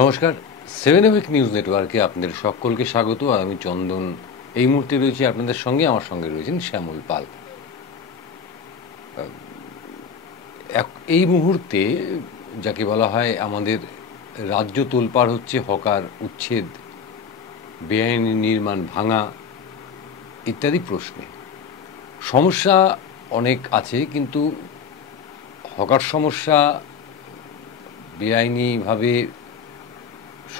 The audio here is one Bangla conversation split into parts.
নমস্কার, 7 নিউজ নেটওয়ার্কে আপনাদের সকলকে স্বাগত। আর আমি চন্দন এই মুহূর্তে রয়েছি আপনাদের সঙ্গে। আমার সঙ্গে রয়েছেন শ্যামল পাল। এই মুহূর্তে যাকে বলা হয় আমাদের রাজ্য তোলপাড় হচ্ছে হকার উচ্ছেদ, বেআইনি নির্মাণ ভাঙা ইত্যাদি প্রশ্নে। সমস্যা অনেক আছে, কিন্তু হকার সমস্যা, বেআইনিভাবে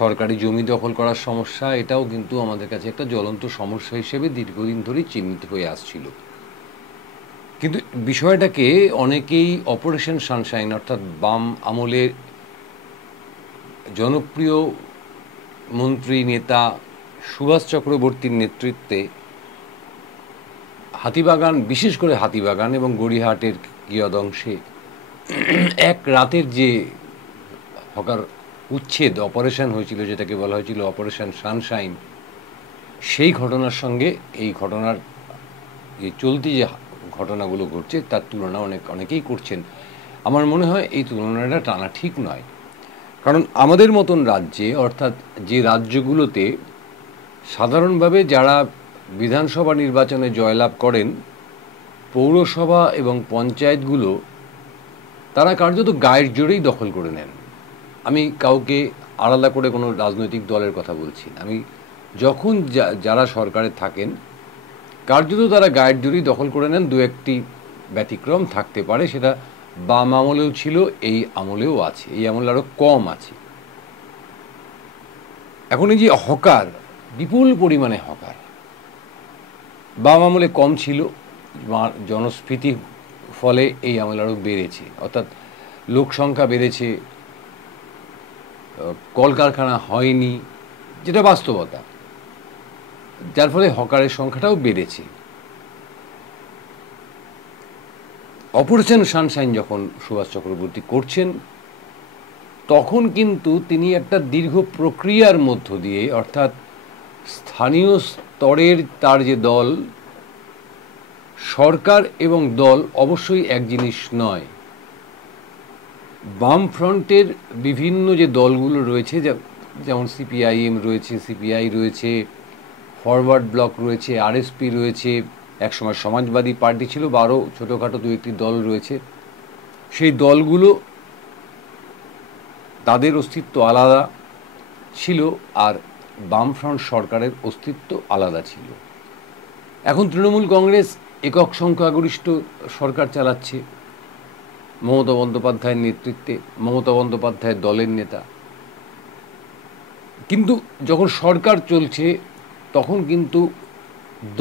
সরকারি জমি দখল করার সমস্যা, এটাও কিন্তু আমাদের কাছে একটা জ্বলন্ত সমস্যা হিসেবে দীর্ঘদিন ধরেই চিহ্নিত হয়ে আসছিল। কিন্তু বিষয়টাকে অনেকেই অপারেশন সানশাইন অর্থাৎ বাম আমলের জনপ্রিয় মন্ত্রী নেতা সুভাষ চক্রবর্তীর নেতৃত্বে হাতিবাগান, বিশেষ করে হাতিবাগান এবং গড়িয়াহাটের কিয়দংশে এক রাতের যে হকার উচ্ছেদ অপারেশন হয়েছিল, যেটাকে বলা হয়েছিল অপারেশন সানশাইন, সেই ঘটনার সঙ্গে এই ঘটনার চলতি যে ঘটনাগুলো ঘটছে তার তুলনা অনেকেই করছেন। আমার মনে হয় এই তুলনাটা টানা ঠিক নয়। কারণ আমাদের মতন রাজ্যে, অর্থাৎ যে রাজ্যগুলোতে সাধারণভাবে যারা বিধানসভা নির্বাচনে জয়লাভ করেন, পৌরসভা এবং পঞ্চায়েতগুলো তারা কার্যত গায়ের জোরেই দখল করে নেন। আমি কাউকে আলাদা করে কোনো রাজনৈতিক দলের কথা বলছি না। আমি যখন যারা সরকারে থাকেন, কার্যত তারা গায়ের জোরেই দখল করে নেন। দু একটি ব্যতিক্রম থাকতে পারে, সেটা বাম আমলেও ছিল, এই আমলেও আছে, এই আমলে আরও কম আছে। এখন এই যে হকার, বিপুল পরিমাণে হকার, বাম আমলে কম ছিল, জনস্ফীতির ফলে এই আমলে আরও বেড়েছে, অর্থাৎ লোক সংখ্যা বেড়েছে, কলকারখানা হয়নি, যেটা বাস্তবতা, যার ফলে হকারের সংখ্যাটাও বেড়েছে। অপারেশন সানশাইন যখন সুভাষ চক্রবর্তী করছেন, তখন কিন্তু তিনি একটা দীর্ঘ প্রক্রিয়ার মধ্য দিয়ে, অর্থাৎ স্থানীয় স্তরের তার যে দল, সরকার এবং দল অবশ্যই এক জিনিস নয়। বামফ্রন্টের বিভিন্ন যে দলগুলো রয়েছে, যেমন সিপিআইএম রয়েছে, সিপিআই রয়েছে, ফরওয়ার্ড ব্লক রয়েছে, আরএসপি রয়েছে, একসময় সমাজবাদী পার্টি ছিল, বা আরও ছোটোখাটো দু একটি দল রয়েছে। সেই দলগুলো, তাদের অস্তিত্ব আলাদা ছিল, আর বামফ্রন্ট সরকারের অস্তিত্ব আলাদা ছিল। এখন তৃণমূল কংগ্রেস একক সংখ্যাগরিষ্ঠ সরকার চালাচ্ছে মমতা বন্দ্যোপাধ্যায়ের নেতৃত্বে, মমতা বন্দ্যোপাধ্যায়ের দলের নেতা। কিন্তু যখন সরকার চলছে, তখন কিন্তু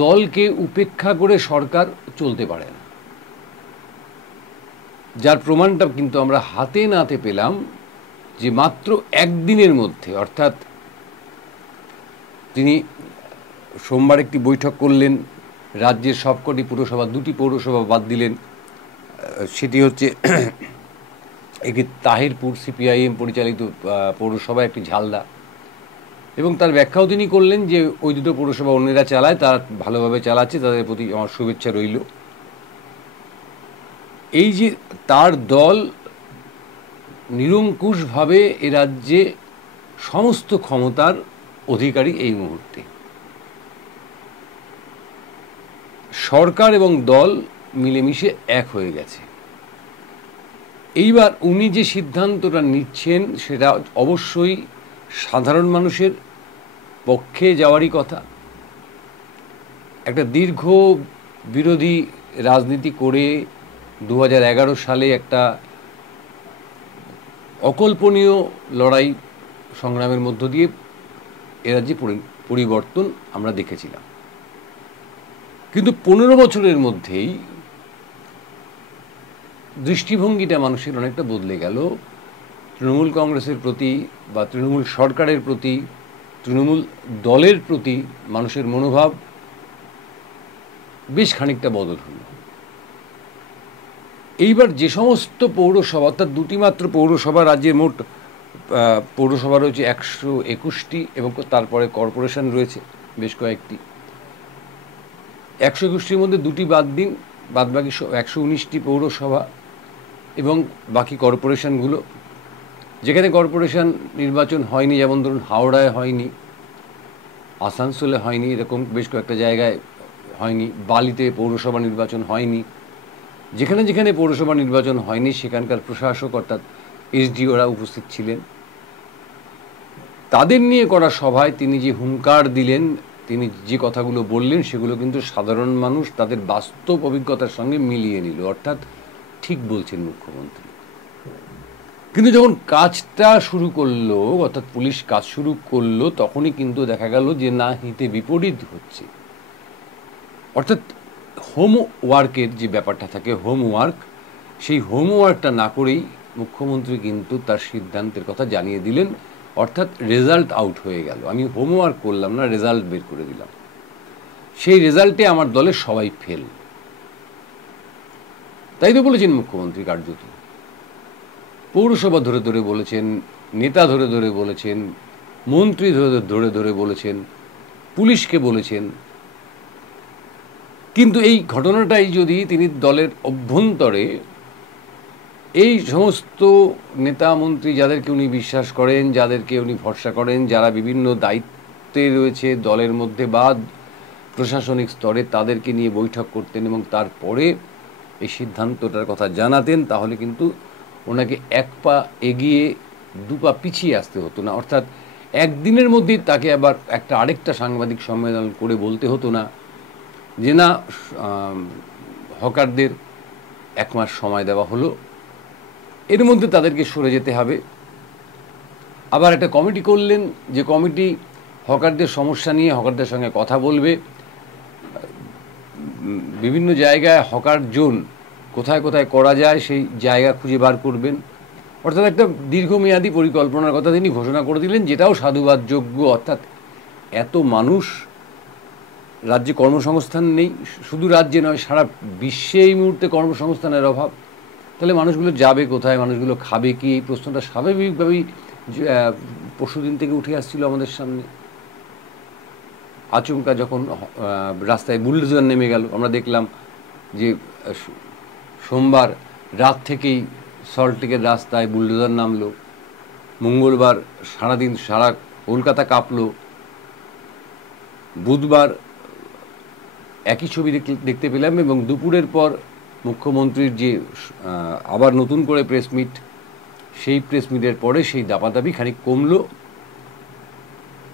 দলকে উপেক্ষা করে সরকার চলতে পারে না, যার প্রমাণটা কিন্তু আমরা হাতে নাতে পেলাম যে মাত্র একদিনের মধ্যে, অর্থাৎ তিনি সোমবার একটি বৈঠক করলেন, রাজ্যের সবকটি পুরসভা, 2টি পৌরসভা বাদ দিলেন। সেটি হচ্ছে একটি তাহিরপুর সিপিআইএম পরিচালিত পৌরসভা, একটি ঝালদা, এবং তার ব্যাখ্যাও তিনি করলেন যে ওই দুটো পৌরসভা অন্যেরা চালায়, তারা ভালোভাবে চালাচ্ছে, তাদের প্রতি আমার শুভেচ্ছা রইল। এই যে তার দল নিরঙ্কুশভাবে এ রাজ্যে সমস্ত ক্ষমতার অধিকারী, এই মুহূর্তে সরকার এবং দল মিলেমিশে এক হয়ে গেছে। এইবার উনি যে সিদ্ধান্তটা নিচ্ছেন, সেটা অবশ্যই সাধারণ মানুষের পক্ষে যাওয়ারই কথা। একটা দীর্ঘ বিরোধী রাজনীতি করে 2011 সালে একটা অকল্পনীয় লড়াই সংগ্রামের মধ্য দিয়ে এ রাজ্যে পরিবর্তন আমরা দেখেছিলাম। কিন্তু 15 বছরের মধ্যেই দৃষ্টিভঙ্গিটা মানুষের অনেকটা বদলে গেল। তৃণমূল কংগ্রেসের প্রতি, বা তৃণমূল সরকারের প্রতি, তৃণমূল দলের প্রতি মানুষের মনোভাব বেশ খানিকটা বদল হলো। এইবার যে সমস্ত পৌরসভা, অর্থাৎ 2টি মাত্র পৌরসভা, রাজ্যের মোট পৌরসভা রয়েছে 121টি, এবং তারপরে কর্পোরেশন রয়েছে বেশ কয়েকটি। 121টির মধ্যে 2টি বাদ দিন, বাদবাকি 119টি পৌরসভা এবং বাকি কর্পোরেশনগুলো, যেখানে কর্পোরেশন নির্বাচন হয়নি, যেমন ধরুন হাওড়ায় হয়নি, আসানসোলে হয়নি, এরকম বেশ কয়েকটা জায়গায় হয়নি, বালিতে পৌরসভা নির্বাচন হয়নি, যেখানে যেখানে পৌরসভা নির্বাচন হয়নি সেখানকার প্রশাসক অর্থাৎ এসডিওরা উপস্থিত ছিলেন। তাদের নিয়ে করা সভায় তিনি যে হুঙ্কার দিলেন, তিনি যে কথাগুলো বললেন, সেগুলো কিন্তু সাধারণ মানুষ তাদের বাস্তব অভিজ্ঞতার সঙ্গে মিলিয়ে নিল, অর্থাৎ ঠিক বলছেন মুখ্যমন্ত্রী। কিন্তু যখন কাজটা শুরু করলো, অর্থাৎ পুলিশ কাজ শুরু করলো, তখনই কিন্তু দেখা গেল যে না, হিতে বিপরীত হচ্ছে। অর্থাৎ হোমওয়ার্কের যে ব্যাপারটা থাকে, হোমওয়ার্ক, সেই হোমওয়ার্কটা না করেই মুখ্যমন্ত্রী কিন্তু তার সিদ্ধান্তের কথা জানিয়ে দিলেন, অর্থাৎ রেজাল্ট আউট হয়ে গেল। আমি হোমওয়ার্ক করলাম না, রেজাল্ট বের করে দিলাম। সেই রেজাল্টে আমার দলের সবাই ফেল। তাই তো বলেছেন মুখ্যমন্ত্রী কার্যত। পৌরসভা ধরে ধরে বলেছেন, নেতা ধরে ধরে বলেছেন, মন্ত্রী ধরে ধরে বলেছেন, পুলিশকে বলেছেন। কিন্তু এই ঘটনাটাই যদি তিনি দলের অভ্যন্তরে এই সমস্ত নেতা মন্ত্রী যাদেরকে উনি বিশ্বাস করেন, যাদেরকে উনি ভরসা করেন, যারা বিভিন্ন দায়িত্বে রয়েছে দলের মধ্যে বা প্রশাসনিক স্তরে, তাদেরকে নিয়ে বৈঠক করতেন এবং তারপরে এই সিদ্ধান্তটার কথা জানাতেন, তাহলে কিন্তু ওনাকে এক পা এগিয়ে দু পা পিছিয়ে আসতে হতো না। অর্থাৎ একদিনের মধ্যেই তাকে আবার আরেকটা সাংবাদিক সম্মেলন করে বলতে হতো না যে না, হকারদের 1 মাস সময় দেওয়া হলো, এর মধ্যে তাদেরকে সরে যেতে হবে। আবার একটা কমিটি করলেন, যে কমিটি হকারদের সমস্যা নিয়ে হকারদের সঙ্গে কথা বলবে, বিভিন্ন জায়গায় হকার জোন কোথায় কোথায় করা যায় সেই জায়গা খুঁজে বার করবেন। অর্থাৎ একটা দীর্ঘমেয়াদী পরিকল্পনার কথা তিনি ঘোষণা করে দিলেন, যেটাও সাধুবাদযোগ্য। অর্থাৎ এত মানুষ, রাজ্যে কর্মসংস্থান নেই, শুধু রাজ্যে নয় সারা বিশ্বে এই মুহূর্তে কর্মসংস্থানের অভাব। তাহলে মানুষগুলো যাবে কোথায়, মানুষগুলো খাবে কি, এই প্রশ্নটা স্বাভাবিকভাবেই পরশুদিন থেকে উঠে আসছিল আমাদের সামনে। আচমকা যখন রাস্তায় বুলডোজার নেমে গেল, আমরা দেখলাম যে সোমবার রাত থেকেই সল্টলেকের রাস্তায় বুলডোজার নামলো, মঙ্গলবার সারাদিন সারা কলকাতা কাঁপলো, বুধবার একই ছবি দেখতে পেলাম, এবং দুপুরের পর মুখ্যমন্ত্রীর যে আবার নতুন করে প্রেস মিট, সেই প্রেস মিটের পরে সেই দাপাদাপি খানিক কমলো।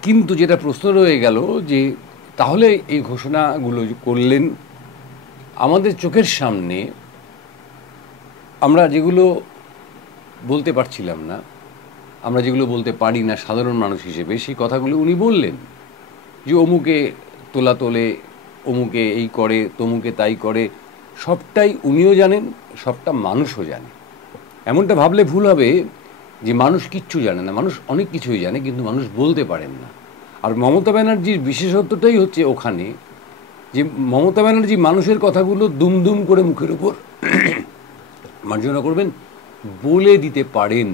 কিন্তু যেটা প্রশ্ন রয়ে গেল যে তাহলে এই ঘোষণাগুলো করলেন আমাদের চোখের সামনে, আমরা যেগুলো বলতে পারছিলাম না, আমরা যেগুলো বলতে পারি না সাধারণ মানুষ হিসেবে, সেই কথাগুলো উনি বললেন যে অমুকে তোলা তোলে, অমুকে এই করে, তমুকে তাই করে। সবটাই উনিও জানেন, সবটা মানুষও জানে। এমনটা ভাবলে ভুল হবে যে মানুষ কিচ্ছু জানে না। মানুষ অনেক কিছুই জানে, কিন্তু মানুষ বলতে পারেন না। আর মমতা ব্যানার্জির বিশেষত্বটাই হচ্ছে ওখানে যে মমতা ব্যানার্জি মানুষের কথাগুলো দুমদুম করে মুখের উপর মার্জনা করবেন, বলে দিতে পারেন।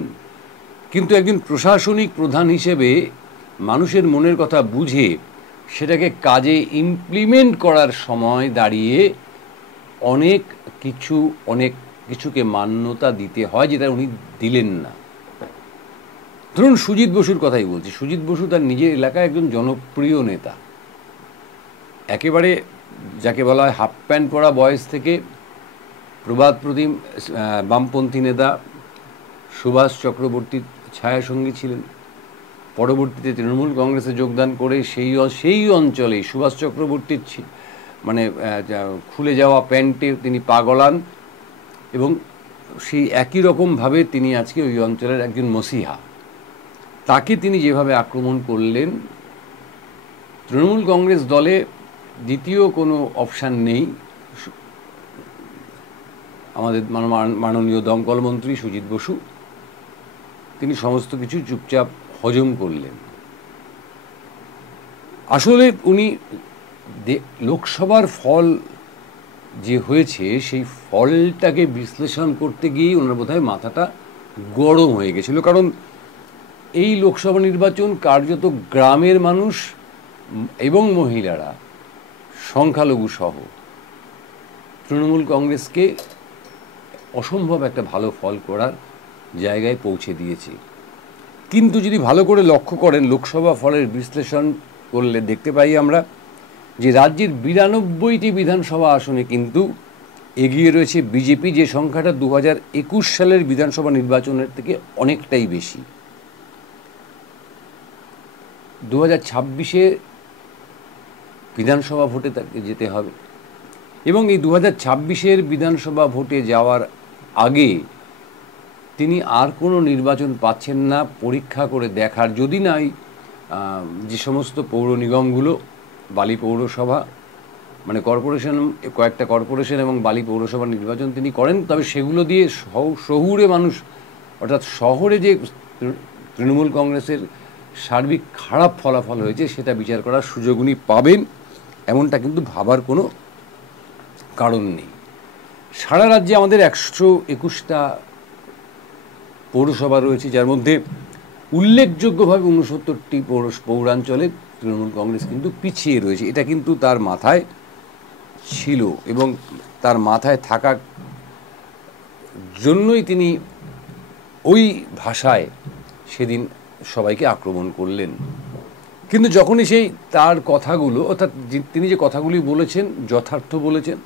কিন্তু একজন প্রশাসনিক প্রধান হিসেবে মানুষের মনের কথা বুঝে সেটাকে কাজে ইমপ্লিমেন্ট করার সময় দাঁড়িয়ে অনেক কিছুকে মান্যতা দিতে হয়, যেটা উনি দিলেন না। ধরুন সুজিত বসুর কথাই বলছি। সুজিত বসু তার নিজের এলাকায় একজন জনপ্রিয় নেতা, একেবারে যাকে বলা হয় হাফ প্যান্ট পরা বয়স থেকে প্রবাদ প্রতিম বামপন্থী নেতা সুভাষ চক্রবর্তীর ছায়াসঙ্গী ছিলেন। পরবর্তীতে তৃণমূল কংগ্রেসে যোগদান করে সেই অঞ্চলেই সুভাষ চক্রবর্তীর খুলে যাওয়া প্যান্টে তিনি পা গলান, এবং সেই একই রকমভাবে তিনি আজকে ওই অঞ্চলের একজন মসিহা। তাকে তিনি যেভাবে আক্রমণ করলেন, তৃণমূল কংগ্রেস দলে দ্বিতীয় কোনো অপশান নেই। আমাদের মাননীয় দমকল মন্ত্রী সুজিত বসু, তিনি সমস্ত কিছু চুপচাপ হজম করলেন। আসলে উনি লোকসভার ফল যে হয়েছে সেই ফলটাকে বিশ্লেষণ করতে গিয়েই ওনার বোধহয় মাথাটা গরম হয়ে গেছিল। কারণ এই লোকসভা নির্বাচন কার্যত গ্রামের মানুষ এবং মহিলারা সংখ্যালঘু সহ তৃণমূল কংগ্রেসকে অসম্ভব একটা ভালো ফল করার জায়গায় পৌঁছে দিয়েছে। কিন্তু যদি ভালো করে লক্ষ্য করেন লোকসভা ফলের বিশ্লেষণ করলে দেখতে পাই আমরা যে রাজ্যের 92টি বিধানসভা আসনে কিন্তু এগিয়ে রয়েছে বিজেপি, যে সংখ্যাটা 2021 সালের বিধানসভা নির্বাচনের থেকে অনেকটাই বেশি। 2026-এ বিধানসভা ভোটে তাকে যেতে হবে এবং এই 2026-এর বিধানসভা ভোটে যাওয়ার আগে তিনি আর কোনো নির্বাচন পাচ্ছেন না পরীক্ষা করে দেখার, যদি নাই যে সমস্ত পৌর নিগমগুলো, বালি পৌরসভা মানে কর্পোরেশন, কয়েকটা কর্পোরেশন এবং বালি পৌরসভার নির্বাচন তিনি করেন, তবে সেগুলো দিয়ে শহুরে মানুষ অর্থাৎ শহরে যে তৃণমূল কংগ্রেসের সার্বিক খারাপ ফলাফল হয়েছে সেটা বিচার করার সুযোগ উনি পাবেন, এমনটা কিন্তু ভাবার কোনো কারণ নেই। সারা রাজ্যে আমাদের 121টা পৌরসভা রয়েছে, যার মধ্যে উল্লেখযোগ্যভাবে 69টি পৌরাঞ্চলে তৃণমূল কংগ্রেস কিন্তু পিছিয়ে রয়েছে। এটা কিন্তু তার মাথায় ছিল এবং তার মাথায় থাকার জন্যই তিনি ওই ভাষায় সেদিন সবাইকে আক্রমণ করলেন। কিন্তু যখনই সেই তার কথাগুলো, অর্থাৎ তিনি যে কথাগুলি বলেছেন যথার্থ বলেছেন,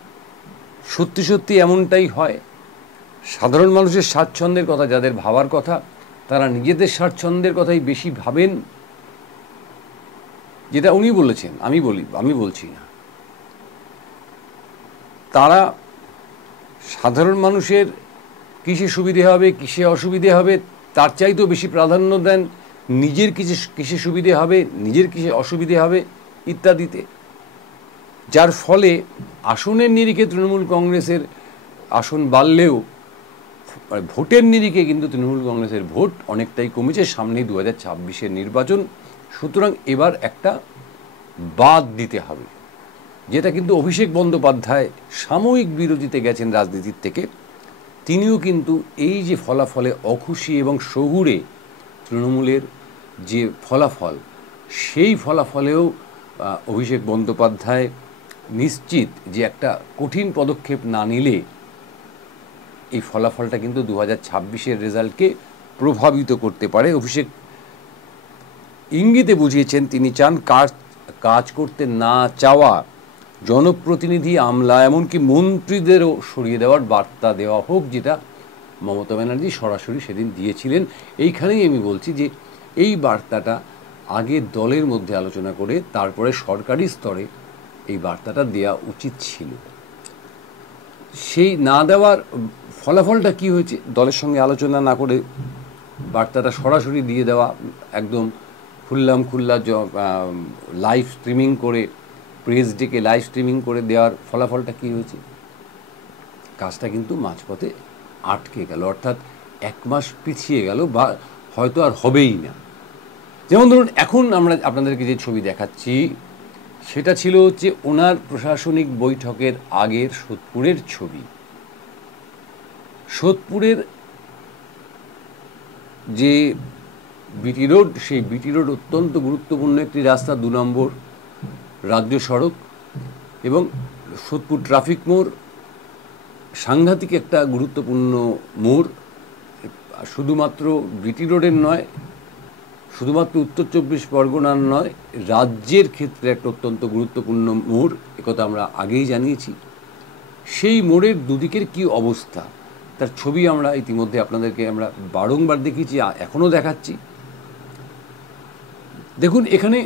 সত্যি সত্যি এমনটাই হয়। সাধারণ মানুষের স্বাচ্ছন্দ্যের কথা যাদের ভাবার কথা, তারা নিজেদের স্বাচ্ছন্দ্যের কথাই বেশি ভাবেন, যেটা উনি বলেছেন, আমি বলছি না। তারা সাধারণ মানুষের কিসে সুবিধে হবে, কিসে অসুবিধে হবে, তার চাইতেও বেশি প্রাধান্য দেন নিজের কিসে সুবিধে হবে, নিজের কিসে অসুবিধে হবে ইত্যাদিতে, যার ফলে আসনের নিরিখে তৃণমূল কংগ্রেসের আসন বাড়লেও ভোটের নিরিখে কিন্তু তৃণমূল কংগ্রেসের ভোট অনেকটাই কমেছে। সামনেই 2026-এর নির্বাচন, সুতরাং এবার একটা বাদ দিতে হবে, যেটা কিন্তু অভিষেক বন্দ্যোপাধ্যায় সাময়িক বিরতিতে গেছেন রাজনীতির থেকে, তিনিও কিন্তু এই যে ফলাফলে অখুশি এবং শহুরে তৃণমূলের যে ফলাফল, সেই ফলাফলেও অভিষেক বন্দ্যোপাধ্যায় নিশ্চিত যে একটা কঠিন পদক্ষেপ না নিলে এই ফলাফলটা কিন্তু 2026-এর রেজাল্টকে প্রভাবিত করতে পারে। অভিষেক ইঙ্গিতে বুঝিয়েছেন তিনি চান কাজ করতে না চাওয়া জনপ্রতিনিধি, আমলা, এমনকি মন্ত্রীদেরও সরিয়ে দেওয়ার বার্তা দেওয়া হোক, যেটা মমতা ব্যানার্জি সরাসরি সেদিন দিয়েছিলেন। এইখানেই আমি বলছি যে এই বার্তাটা আগে দলের মধ্যে আলোচনা করে তারপরে সরকারি স্তরে এই বার্তাটা দেওয়া উচিত ছিল। সেই না দেওয়ার ফলাফলটা কি হয়েছে, দলের সঙ্গে আলোচনা না করে বার্তাটা সরাসরি দিয়ে দেওয়া, একদম খুল্লা লাইভ স্ট্রিমিং করে, প্রেস ডেকে লাইভ স্ট্রিমিং করে দেওয়ার ফলাফলটা কি হয়েছে, কাজটা কিন্তু মাঝপথে আটকে গেল, অর্থাৎ 1 মাস পিছিয়ে গেল বা হয়তো আর হবেই না। যেমন ধরুন এখন আমরা আপনাদেরকে যে ছবি দেখাচ্ছি সেটা ছিল হচ্ছে ওনার প্রশাসনিক বৈঠকের আগের সোদপুরের ছবি। সোদপুরের যে বিটি রোড, সেই বিটি রোড অত্যন্ত গুরুত্বপূর্ণ একটি রাস্তা, 2 নম্বর রাজ্য সড়ক, এবং সোদপুর ট্রাফিক মোড় সাংঘাতিক একটা গুরুত্বপূর্ণ মোড়। শুধুমাত্র বিটি রোডের নয়, শুধুমাত্র উত্তর 24 পরগনার নয়, রাজ্যের ক্ষেত্রে একটা অত্যন্ত গুরুত্বপূর্ণ মোড়, একথা আমরা আগেই জানিয়েছি। সেই মোড়ের দুদিকের কি অবস্থা তার ছবি আমরা ইতিমধ্যে আপনাদেরকে আমরা বারংবার দেখিয়েছি, এখনও দেখাচ্ছি। দেখুন এখানে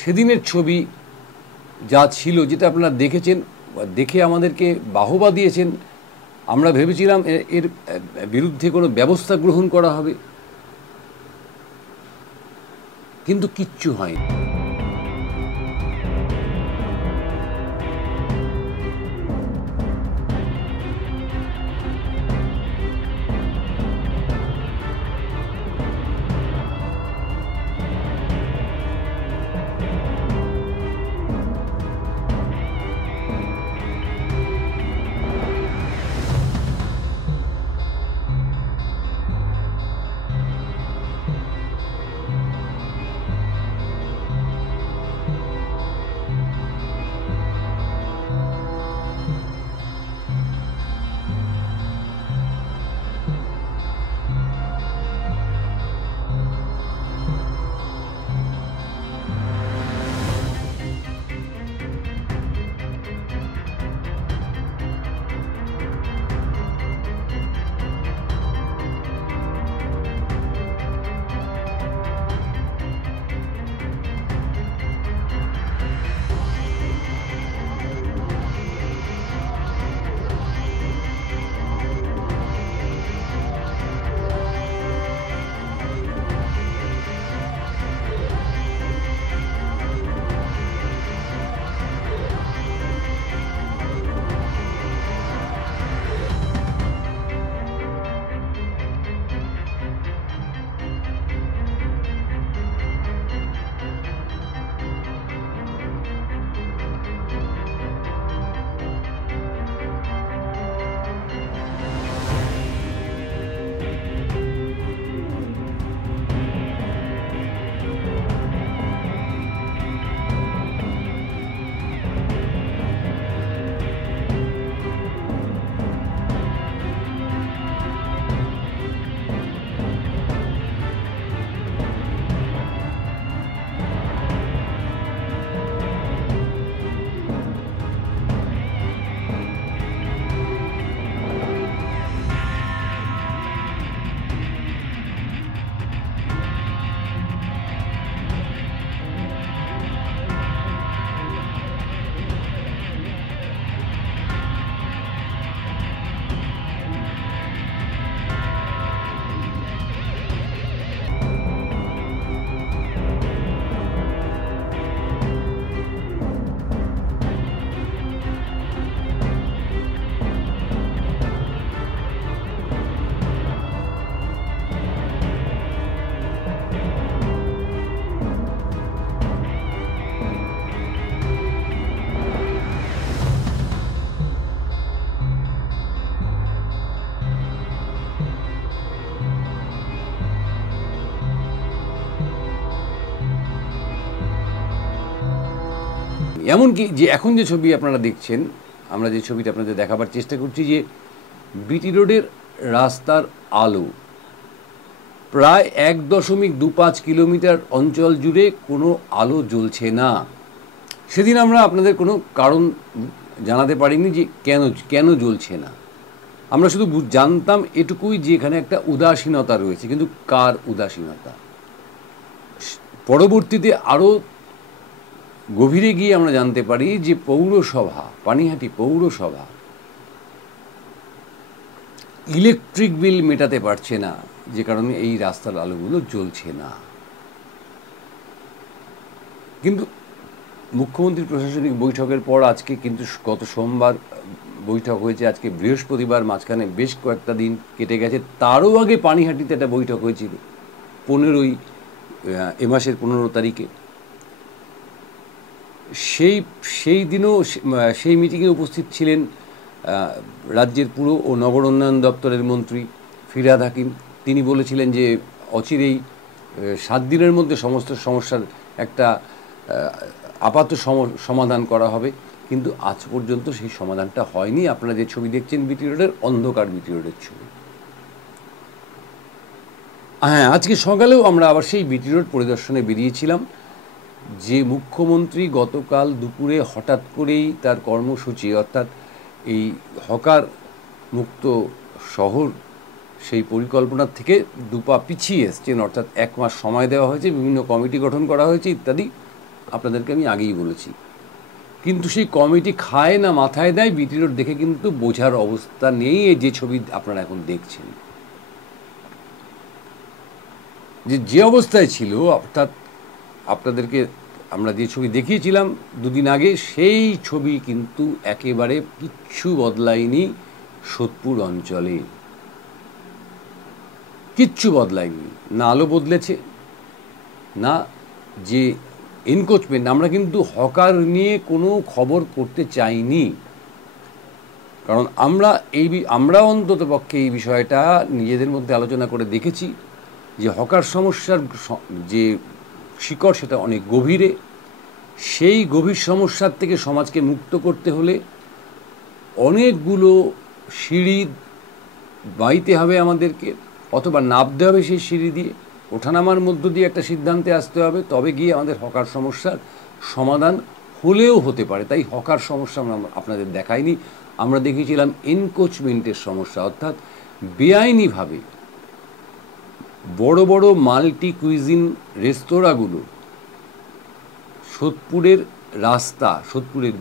সেদিনের ছবি যা ছিল, যেটা আপনারা দেখেছেন, দেখে আমাদেরকে বাহবা দিয়েছেন, আমরা ভেবেছিলাম এর বিরুদ্ধে কোনো ব্যবস্থা গ্রহণ করা হবে, কিন্তু কিচ্ছু হয়নি। হয়নি। এমনকি যে এখন যে ছবি আপনারা দেখছেন, আমরা যে ছবিটা আপনাদের দেখাবার চেষ্টা করছি, যে বিটি রোডের রাস্তার আলো প্রায় 1.25 কিলোমিটার অঞ্চল জুড়ে কোনো আলো জ্বলছে না। সেদিন আমরা আপনাদের কোনো কারণ জানাতে পারিনি যে কেন জ্বলছে না। আমরা শুধু জানতাম এটুকুই যে এখানে একটা উদাসীনতা রয়েছে, কিন্তু কার উদাসীনতা? পরবর্তীতে আরও গভীরে গিয়ে আমরা জানতে পারি যে পৌরসভা, পানিহাটি পৌরসভা ইলেকট্রিক বিল মেটাতে পারছে না, যে কারণে এই রাস্তার আলোগুলো জ্বলছে না। কিন্তু মুখ্যমন্ত্রীর প্রশাসনিক বৈঠকের পর আজকে কিন্তু গত সোমবার বৈঠক হয়েছে, আজকে বৃহস্পতিবার, মাঝখানে বেশ কয়েকটা দিন কেটে গেছে। তারও আগে পানিহাটিতে একটা বৈঠক হয়েছিল এ মাসের 15 তারিখে। সেই দিনও সেই মিটিংয়ে উপস্থিত ছিলেন রাজ্যের পুর ও নগর উন্নয়ন দপ্তরের মন্ত্রী ফিরহাদ হাকিম। তিনি বলেছিলেন যে অচিরেই 7 দিনের মধ্যে সমস্ত সমস্যার একটা আপাতত সমাধান করা হবে, কিন্তু আজ পর্যন্ত সেই সমাধানটা হয়নি। আপনারা যে ছবি দেখছেন বিটি রোডের, অন্ধকার বিটি রোডের ছবি। হ্যাঁ, আজকে সকালেও আমরা আবার সেই বিটি রোড পরিদর্শনে বেরিয়েছিলাম। যে মুখ্যমন্ত্রী গতকাল দুপুরে হঠাৎ করেই তার কর্মসূচি, অর্থাৎ এই হকার মুক্ত শহর, সেই পরিকল্পনার থেকে 2 পা পিছিয়ে এসছেন, অর্থাৎ 1 মাস সময় দেওয়া হয়েছে, বিভিন্ন কমিটি গঠন করা হয়েছে ইত্যাদি আপনাদেরকে আমি আগেই বলেছি। কিন্তু সেই কমিটি খায় না মাথায় দেয়, বিটি রোড দেখে কিন্তু বোঝার অবস্থা নেই। এই যে ছবি আপনারা এখন দেখছেন, যে অবস্থায় ছিল, অর্থাৎ আপনাদেরকে আমরা যে ছবি দেখিয়েছিলাম 2 দিন আগে, সেই ছবি কিন্তু একেবারে কিচ্ছু বদলায়নি। সোদপুর অঞ্চলে কিচ্ছু বদলায়নি, না আলো বদলেছে, না যে এনক্রোচমেন্ট। আমরা কিন্তু হকার নিয়ে কোনো খবর করতে চাইনি, কারণ আমরা অন্তত পক্ষে এই বিষয়টা নিজেদের মধ্যে আলোচনা করে দেখেছি যে হকার সমস্যার যে শিকড় সেটা অনেক গভীরে। সেই গভীর সমস্যার থেকে সমাজকে মুক্ত করতে হলে অনেকগুলো সিঁড়ি বাইতে হবে আমাদেরকে, অথবা নামতে হবে সেই সিঁড়ি দিয়ে, ওঠানামার মধ্য দিয়ে একটা সিদ্ধান্তে আসতে হবে, তবে গিয়ে আমাদের হকার সমস্যার সমাধান হলেও হতে পারে। তাই হকার সমস্যা আমরা আপনাদের দেখাইনি, আমরা দেখিয়েছিলাম এনক্রোচমেন্টের সমস্যা, অর্থাৎ বেআইনিভাবে বড় বড় মাল্টি কুইজিন রেস্তোরাঁগুলো সোদপুরের রাস্তা, সোদপুরের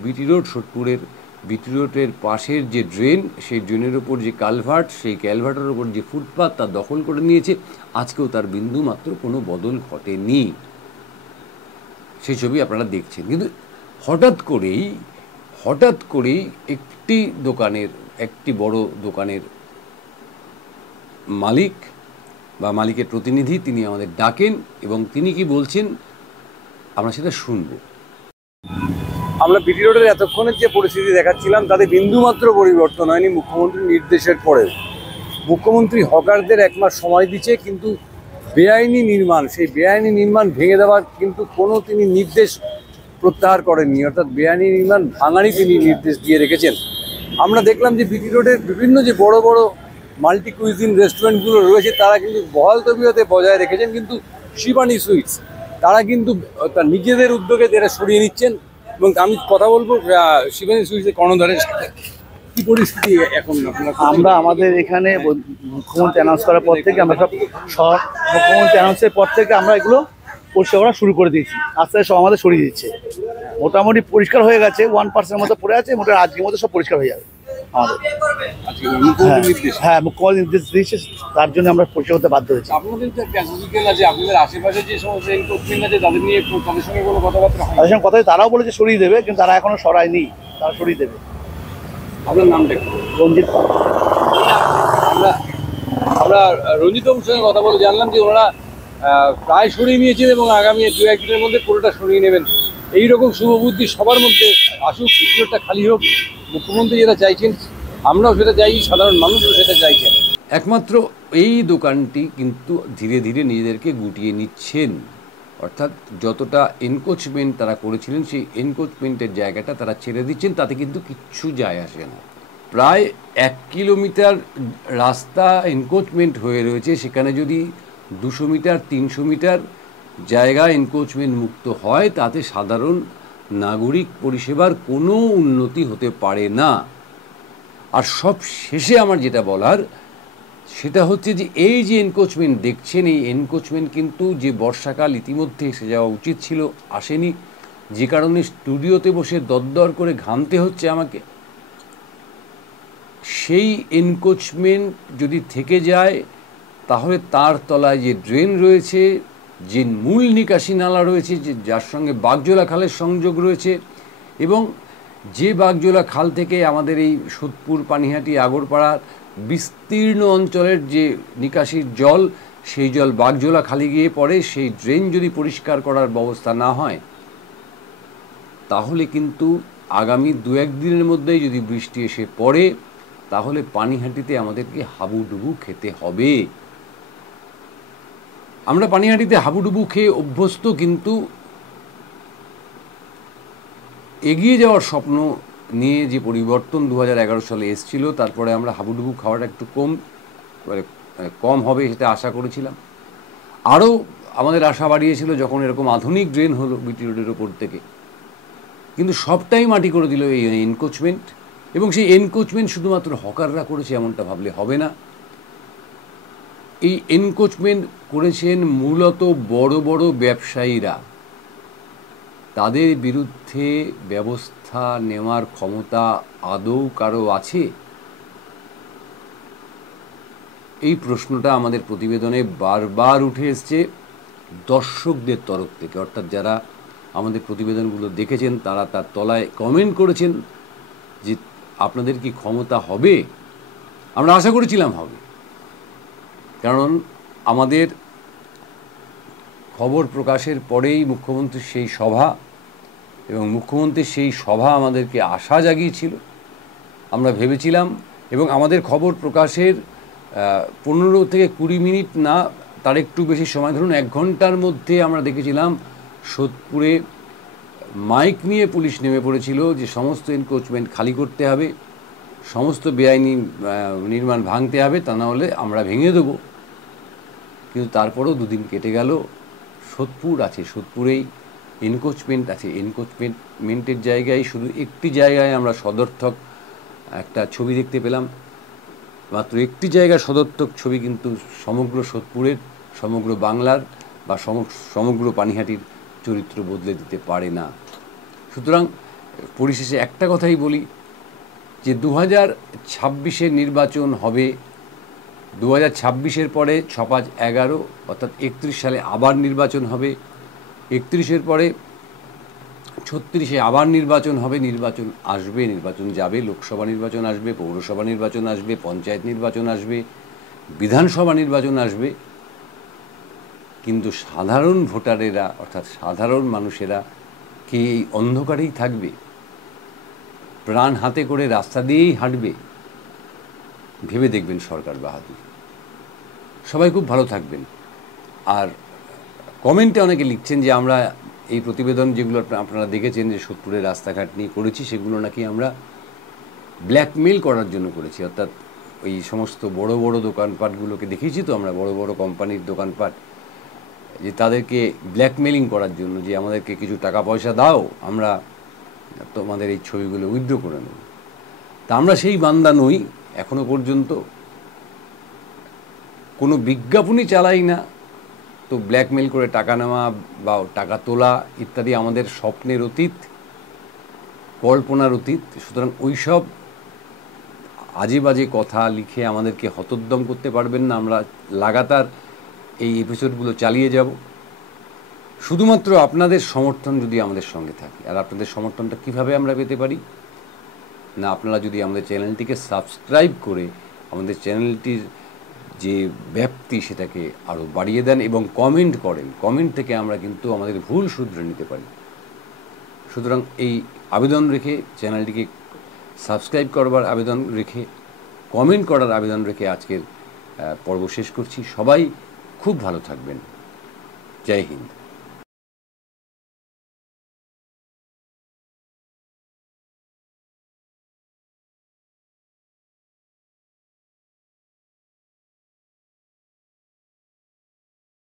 বিটি রোডের পাশের যে ড্রেন, সেই ড্রেনের ওপর যে কালভার্ট, সেই কালভার্টের ওপর যে ফুটপাত, তা দখল করে নিয়েছে। আজকেও তার বিন্দুমাত্র কোনো বদল ঘটেনি। সেই ছবি আপনারা দেখছেন। কিন্তু হঠাৎ করেই একটি বড় দোকানের মালিক বা মালিকের প্রতিনিধি, তিনি আমাদের ডাকেন এবং তিনি কি বলছেন আমরা সেটা শুনব। আমরা বিটি রোডের এতক্ষণের যে পরিস্থিতি দেখাচ্ছিলাম, তাতে বিন্দুমাত্র পরিবর্তন হয়নি মুখ্যমন্ত্রীর নির্দেশের পরেও। মুখ্যমন্ত্রী হকারদের 1 মাস সময় দিচ্ছে, কিন্তু সেই বেআইনি নির্মাণ ভেঙে দেওয়ার কিন্তু কোনো তিনি নির্দেশ প্রত্যাহার করেননি, অর্থাৎ বেআইনি নির্মাণ ভাঙারই তিনি নির্দেশ দিয়ে রেখেছেন। আমরা দেখলাম যে বিটি রোডের বিভিন্ন যে বড় বড় মাল্টি কুইজিন রেস্টুরেন্টগুলো রয়েছে, তারা কিন্তু বহাল তবিয়তে বজায় রেখেছেন, কিন্তু শিবানী সুইটস তারা কিন্তু তার নিজেদের উদ্যোগে তারা সরিয়ে নিচ্ছেন। এবং আমি কথা বলবো শিবানী সুইটসের কর্ণধারের সাথে। কি পরিস্থিতি এখন আমরা আমাদের এখানে মুখ্যমন্ত্রী অ্যানাউন্স করার পর থেকে আমরা মুখ্যমন্ত্রী অ্যানাউন্সের পর থেকে আমরা এগুলো পরিষ্কার করা শুরু করে দিয়েছি। আস্তে আস্তে সব আমাদের সরিয়ে দিচ্ছে, মোটামুটি পরিষ্কার হয়ে গেছে। 1% মতো পড়ে আছে, মোটামুটি আজকের মধ্যে সব পরিষ্কার হয়ে যাবে আমাদের। হ্যাঁ, মুখ্যমন্ত্রী নির্দেশ দিয়েছে, তার জন্য আমরা পরিষ্কার করতে বাধ্য হয়েছি। আপনাদের যে ক্যাসিক্যাল আছে, আপনাদের আশেপাশে যে সমস্ত এনক্রোচমেন্ট আছে, তাদের সঙ্গে কোনো কথাবার্তা হয়? তাদের সঙ্গে কথা, তারাও বলেছে সরিয়ে দেবে, কিন্তু তারা এখনো সরায়নি, তারা সরিয়ে দেবে। আপনার নামটা কি? রঞ্জিত। আমরা রঞ্জিত বাবুর সঙ্গে কথা বলে জানলাম যে ওনারা প্রায় সরিয়ে নিয়েছেন এবং আগামী 2-1 দিনের মধ্যে পুরোটা সরিয়ে নেবেন। এইরকম শুভবুদ্ধি সবার মধ্যে আসুক, ভিডিওটা খালি হোক। মুখ্যমন্ত্রী যেটা চাইছেন আমরাও সেটা চাই, সাধারণ মানুষও সেটা চাইছেন। একমাত্র এই দোকানটি কিন্তু ধীরে ধীরে নিজেদেরকে গুটিয়ে নিচ্ছেন, অর্থাৎ যতটা এনক্রোচমেন্ট তারা করেছিলেন সেই এনক্রোচমেন্টের জায়গাটা তারা ছেড়ে দিচ্ছেন, তাতে কিন্তু কিচ্ছু যায় আসে না। প্রায় 1 কিলোমিটার রাস্তা এনক্রোচমেন্ট হয়ে রয়েছে, সেখানে যদি 200 মিটার 300 মিটার জায়গা এনক্রোচমেন্ট মুক্ত হয়, তাতে সাধারণ নাগরিক পরিষেবার কোনো উন্নতি হতে পারে না। আর সব শেষে আমার যেটা বলার সেটা হচ্ছে যে এই যে এনক্রোচমেন্ট দেখছেন, এই এনক্রোচমেন্ট কিন্তু যে বর্ষাকাল ইতিমধ্যে এসে যাওয়া উচিত ছিল আসেনি, যে কারণে স্টুডিওতে বসে দরদর করে ঘামতে হচ্ছে আমাকে। সেই এনক্রোচমেন্ট যদি থেকে যায় তাহলে তার তলায় যে ড্রেন রয়েছে, যে মূল নিকাশি নালা রয়েছে, যে যার সঙ্গে বাগজোলা খালের সংযোগ রয়েছে, এবং যে বাগজোলা খাল থেকে আমাদের এই সোদপুর, পানিহাটি, আগরপাড়ার বিস্তীর্ণ অঞ্চলের যে নিকাশির জল, সেই জল বাগজোলা খালে গিয়ে পড়ে, সেই ড্রেন যদি পরিষ্কার করার ব্যবস্থা না হয় তাহলে কিন্তু আগামী 2-1 দিনের মধ্যেই যদি বৃষ্টি এসে পড়ে তাহলে পানিহাটিতে আমাদেরকে হাবুডুবু খেতে হবে। আমরা পানিহাটিতে হাবুডুবু খেয়ে অভ্যস্ত, কিন্তু এগিয়ে যাওয়ার স্বপ্ন নিয়ে যে পরিবর্তন 2011 সালে এসেছিল, তারপরে আমরা হাবুডুবু খাওয়াটা একটু কম হবে সেটা আশা করেছিলাম। আরও আমাদের আশা বাড়িয়েছিল যখন এরকম আধুনিক ড্রেন হলো বিটি রোডের ওপর থেকে, কিন্তু সবটাই মাটি করে দিল এই এনক্রোচমেন্ট। এবং সেই এনক্রোচমেন্ট শুধুমাত্র হকাররা করেছে এমনটা ভাবলে হবে না। এই এনক্রোচমেন্ট করেছেন মূলত বড় বড় ব্যবসায়ীরা। তাদের বিরুদ্ধে ব্যবস্থা নেওয়ার ক্ষমতা আদৌ কারো আছে? এই প্রশ্নটা আমাদের প্রতিবেদনে বারবার উঠে এসছে দর্শকদের তরফ থেকে, অর্থাৎ যারা আমাদের প্রতিবেদনগুলো দেখেছেন তারা তার তলায় কমেন্ট করেছেন যে আপনাদের কি ক্ষমতা হবে? আমরা আশা করেছিলাম হবে, কারণ আমাদের খবর প্রকাশের পরেই মুখ্যমন্ত্রীর সেই সভা, এবং মুখ্যমন্ত্রীর সেই সভা আমাদেরকে আশা জাগিয়েছিল। আমরা ভেবেছিলাম, এবং আমাদের খবর প্রকাশের 15 থেকে 20 মিনিট না, তার একটু বেশি সময়, ধরুন 1 ঘন্টার মধ্যে আমরা দেখেছিলাম সোদপুরে মাইক নিয়ে পুলিশ নেমে পড়েছিল যে সমস্ত এনক্রোচমেন্ট খালি করতে হবে, সমস্ত বেআইনি নির্মাণ ভাঙতে হবে, তা না হলে আমরা ভেঙে দেবো। কিন্তু তারপরেও 2 দিন কেটে গেল, সোদপুর আছে, সোদপুরেই এনক্রোচমেন্ট আছে, এনক্রোচমেন্টের জায়গায় শুধু একটি জায়গায় আমরা সদর্থক একটা ছবি দেখতে পেলাম, মাত্র একটি জায়গায় সদর্থক ছবি, কিন্তু সমগ্র সোদপুরের, সমগ্র বাংলার বা সমগ্র পানিহাটির চরিত্র বদলে দিতে পারে না। সুতরাং পরিশেষে একটা কথাই বলি যে 2026-এর নির্বাচন হবে, 2026-এর পরে 6-5-11 অর্থাৎ 31 সালে আবার নির্বাচন হবে, 31-এর পরে 36-এ আবার নির্বাচন হবে, নির্বাচন আসবে, নির্বাচন যাবে, লোকসভা নির্বাচন আসবে, পৌরসভা নির্বাচন আসবে, পঞ্চায়েত নির্বাচন আসবে, বিধানসভা নির্বাচন আসবে। কিন্তু সাধারণ ভোটারেরা অর্থাৎ সাধারণ মানুষেরা কি এই অন্ধকারেই থাকবে? প্রাণ হাতে করে রাস্তা দিয়েই হাঁটবে? ভেবে দেখবেন সরকার বাহাদুর। সবাই খুব ভালো থাকবেন। আর কমেন্টে অনেকে লিখছেন যে আমরা এই প্রতিবেদন যেগুলো আপনারা দেখেছেন যে সোদপুরের রাস্তাঘাট নিয়ে করেছি, সেগুলো নাকি আমরা ব্ল্যাকমেল করার জন্য করেছি, অর্থাৎ ওই সমস্ত বড় বড় দোকানপাটগুলোকে দেখিয়েছি তো আমরা, বড় বড় কোম্পানির দোকানপাট, যে তাদেরকে ব্ল্যাকমেলিং করার জন্য যে আমাদেরকে কিছু টাকা পয়সা দাও, আমরা তোমাদের এই ছবিগুলো উইথড্র করে নেব। তা আমরা সেই বান্দা নই, এখনো পর্যন্ত কোনো বিজ্ঞাপনই চালাই না, তো ব্ল্যাকমেল করে টাকা নেওয়া বা টাকা তোলা ইত্যাদি আমাদের স্বপ্নের অতীত, কল্পনার অতীত। সুতরাং ওইসব আজে বাজে কথা লিখে আমাদেরকে হতোদ্যম করতে পারবেন না। আমরা লাগাতার এই এপিসোডগুলো চালিয়ে যাব, শুধুমাত্র আপনাদের সমর্থন যদি আমাদের সঙ্গে থাকে। আর আপনাদের সমর্থনটা কিভাবে আমরা পেতে পারি না, আপনারা যদি আমাদের চ্যানেলটিকে সাবস্ক্রাইব করে আমাদের চ্যানেলটির যে ব্যাপ্তি সেটাকে আরও বাড়িয়ে দেন এবং কমেন্ট করেন। কমেন্ট থেকে আমরা কিন্তু আমাদের ভুল শুধরে নিতে পারি। সুতরাং এই আবেদন রেখে, চ্যানেলটিকে সাবস্ক্রাইব করবার আবেদন রেখে, কমেন্ট করার আবেদন রেখে আজকের পর্ব শেষ করছি। সবাই খুব ভালো থাকবেন। জয় হিন্দ।